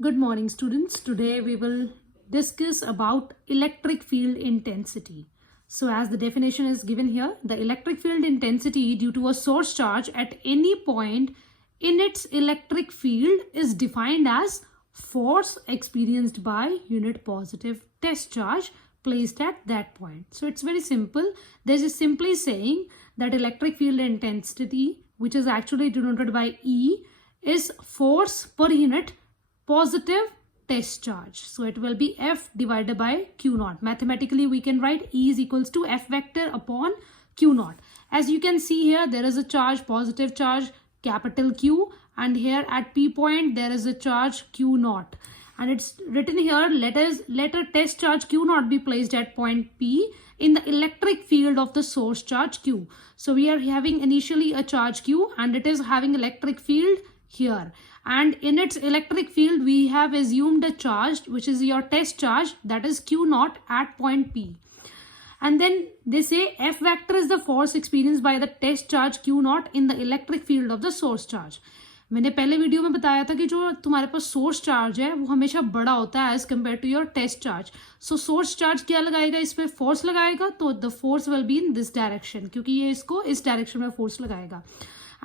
Good morning, students. Today we will discuss about electric field intensity. So as the definition is given here, the electric field intensity due to a source charge at any point in its electric field is defined as force experienced by unit positive test charge placed at that point. So it's very simple. This is simply saying that electric field intensity, which is actually denoted by E, is force per unit positive test charge. So it will be F divided by Q naught. Mathematically, we can write E is equals to F vector upon Q naught. As you can see here, there is a charge, positive charge, capital Q, and here at P point, there is a charge Q naught. And it's written here, let a test charge Q naught be placed at point P in the electric field of the source charge Q. So we are having initially a charge Q and it is having electric field here, and in its electric field we have assumed a charge which is your test charge, that is Q naught at point P. And then they say F vector is the force experienced by the test charge Q naught in the electric field of the source charge. मैंने पहले video में बताया था कि जो तुम्हारे पास source charge है वो हमेशा बड़ा होता है as compare to your test charge. So source charge क्या लगाएगा, इसमें फोर्स लगाएगा, तो the force will be in this direction, क्योंकि ये इसको इस डायरेक्शन में फोर्स लगाएगा.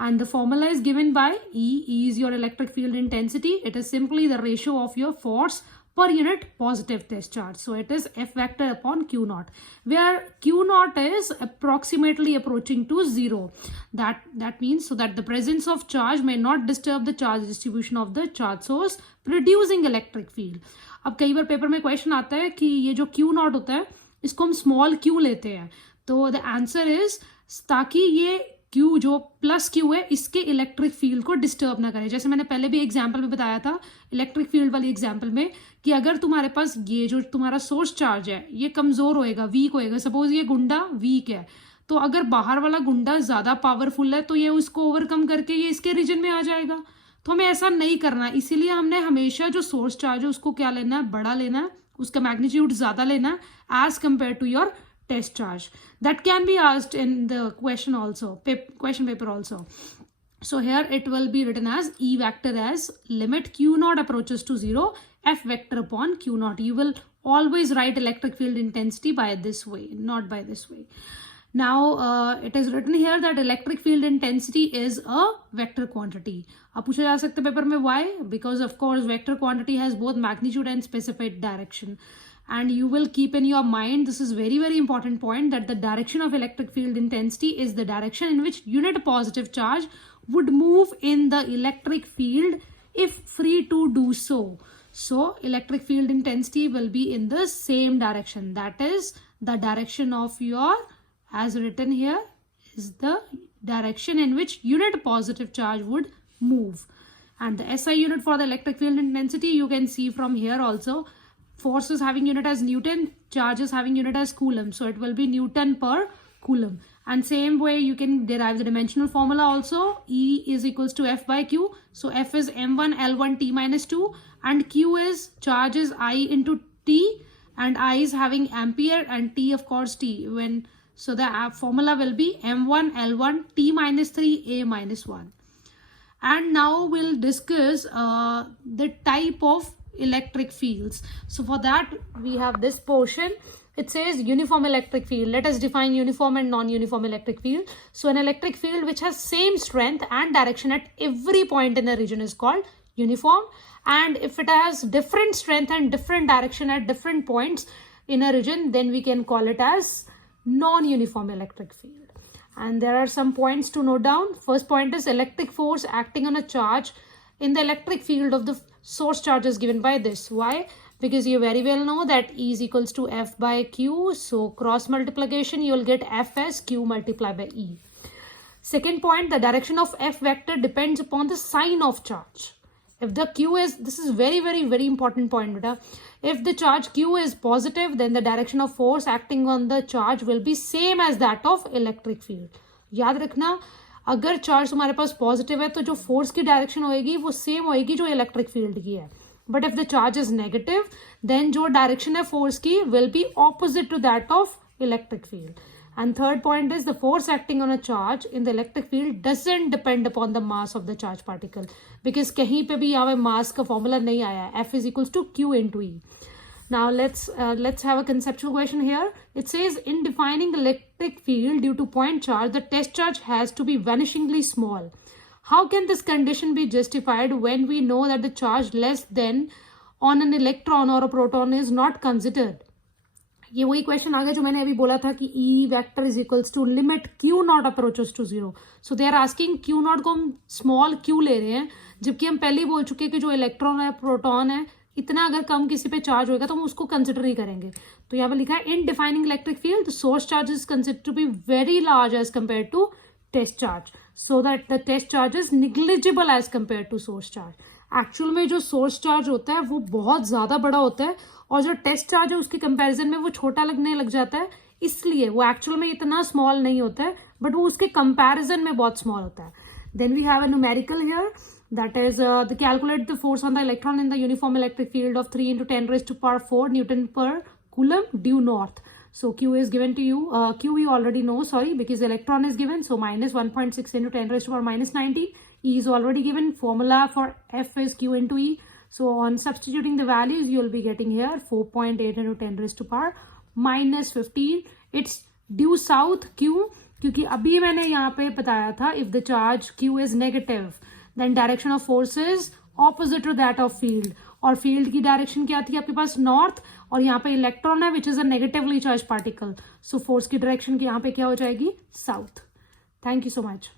And the formula is given by E. E is your electric field intensity. It is simply the ratio of your force per unit positive test charge. So it is F vector upon Q naught, where Q naught is approximately approaching to 0. That means so that the presence of charge may not disturb the charge distribution of the charge source, producing electric field. अब कई बार paper में question आता है कि ये जो Q naught होता है इसको हम स्मॉल q लेते हैं, तो द आंसर इज ताकि ये Q जो प्लस Q है इसके इलेक्ट्रिक फील्ड को डिस्टर्ब ना करे. जैसे मैंने पहले भी एग्जांपल में बताया था इलेक्ट्रिक फील्ड वाली एग्जांपल में कि अगर तुम्हारे पास ये जो तुम्हारा सोर्स चार्ज है ये कमजोर होएगा, वीक होएगा, सपोज ये गुंडा वीक है, तो अगर बाहर वाला गुंडा ज्यादा पावरफुल है तो ये उसको ओवरकम करके ये इसके रीजन में आ जाएगा. तो हमें ऐसा नहीं करना है, इसीलिए हमने हमेशा जो सोर्स चार्ज है उसको क्या लेना है, बड़ा लेना है, उसका मैग्नीट्यूड ज्यादा लेना है as compare to your test charge. That can be asked in the question also, question paper also. So here it will be written as E vector as limit Q naught approaches to 0, F vector upon Q naught. You will always write electric field intensity by this way, not by this way. Now it is written here that electric field intensity is a vector quantity. अब पूछा जा सकता है paper में why? Because of course vector quantity has both magnitude and specified direction. And you will keep in your mind, this is very important point, that the direction of electric field intensity is the direction in which unit positive charge would move in the electric field if free to do so. So electric field intensity will be in the same direction, that is the direction of your, as written here, is the direction in which unit positive charge would move. And the SI unit for the electric field intensity you can see from here also. Force is having unit as Newton, charge is having unit as Coulomb. So it will be Newton per Coulomb. And same way you can derive the dimensional formula also. E is equals to F by Q. So F is M1 L1 T minus 2. And Q is charge is I into T. And I is having ampere and T of course T. So the formula will be M1 L1 T minus 3 A minus 1. And now we'll discuss the type of electric fields. So for that we have this portion. It says uniform electric field. Let us define uniform and non-uniform electric field. So an electric field which has same strength and direction at every point in the region is called uniform, and if it has different strength and different direction at different points in a region, then we can call it as non-uniform electric field. And there are some points to note down. First point is electric force acting on a charge in the electric field of the source charge is given by this. Why? Because you very well know that E is equals to F by Q. So cross multiplication, you will get F as Q multiplied by E. Second point, the direction of F vector depends upon the sign of charge. If the Q is, this is very important point, beta. If the charge Q is positive, then the direction of force acting on the charge will be same as that of electric field. याद रखना, अगर charge तुम्हारे पास positive है तो जो force की direction होएगी वो सेम होएगी जो इलेक्ट्रिक फील्ड की है. But if the charge is negative, then जो डायरेक्शन है फोर्स की will be opposite to that of electric field. And third point is the force acting on a charge in the electric field doesn't depend upon the mass of the charged particle, because कहीं पे भी यहाँ पे mass का formula नहीं आया है. F is equals to Q into E. Now let's have a conceptual question here. It says in defining the electric field due to point charge, the test charge has to be vanishingly small. How can this condition be justified when we know that the charge less than on an electron or a proton is not considered? ये वही question आ गया जो मैंने अभी बोला था कि E vector is equals to limit Q naught approaches to zero. So they are asking Q naught को हम स्मॉल Q ले रहे हैं, जबकि हम पहले ही बोल चुके हैं कि जो इलेक्ट्रॉन है प्रोटॉन है इतना अगर कम किसी पे चार्ज होगा तो हम उसको कंसिडर नहीं करेंगे. तो यहाँ पे लिखा है in defining electric field the source charge is consider to be very large as compare to test charge, so that the test charge is negligible as compare to source charge. Actual में जो source charge होता है वो बहुत ज़्यादा बड़ा होता है और जो टेस्ट चार्ज है उसके कंपैरिजन में वो छोटा लगने लग जाता है, इसलिए वो एक्चुअल में इतना स्मॉल नहीं होता है, बट वो उसके कंपैरिजन में बहुत स्मॉल होता है. Then we have a numerical here, that is the calculate the force on the electron in the uniform electric field of 3 into 10 raised to power 4 Newton per coulomb due north. So Q is given to you. Q we already know, sorry, because electron is given. So minus 1.6 into 10 raised to power minus 19. E is already given. Formula for F is Q into E. So on substituting the values, you will be getting here 4.8 into 10 raised to power minus 15. It's due south Q, क्योंकि अभी मैंने यहाँ पे बताया था if the charge Q is negative, then direction of force is opposite to that of field. और field की direction क्या थी आपके पास north, और यहाँ पे electron है which is a negatively charged particle. So force की direction की यहाँ पे क्या हो जाएगी south. Thank you so much.